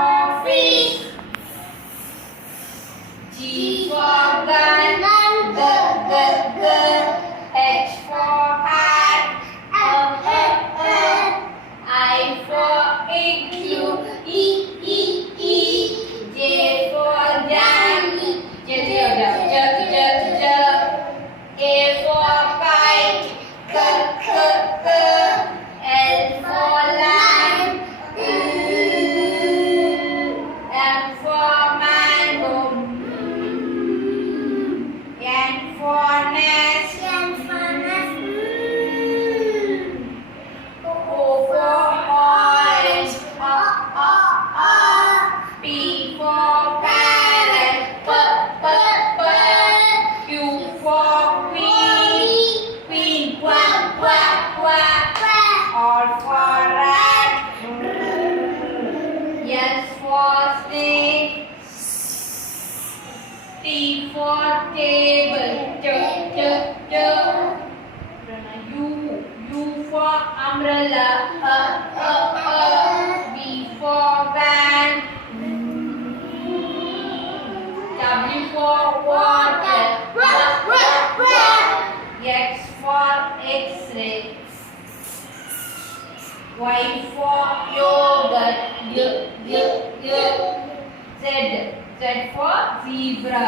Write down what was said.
for fish. G for gun. G, G, G. H for hat. I for igloo. E, E, E. J for jam. J, J, J, J, J, J. A for kite. K, K, K. L for lion. M for mango. N for nest. O for orange. P for parrot. P, P, P. Q for queen. Queen, quack, quack, quack. R for rat. S for snake. T for table. T, T, T. U for umbrella. V for van. W for water. X for X-ray. Y for yogurt. Z for zebra.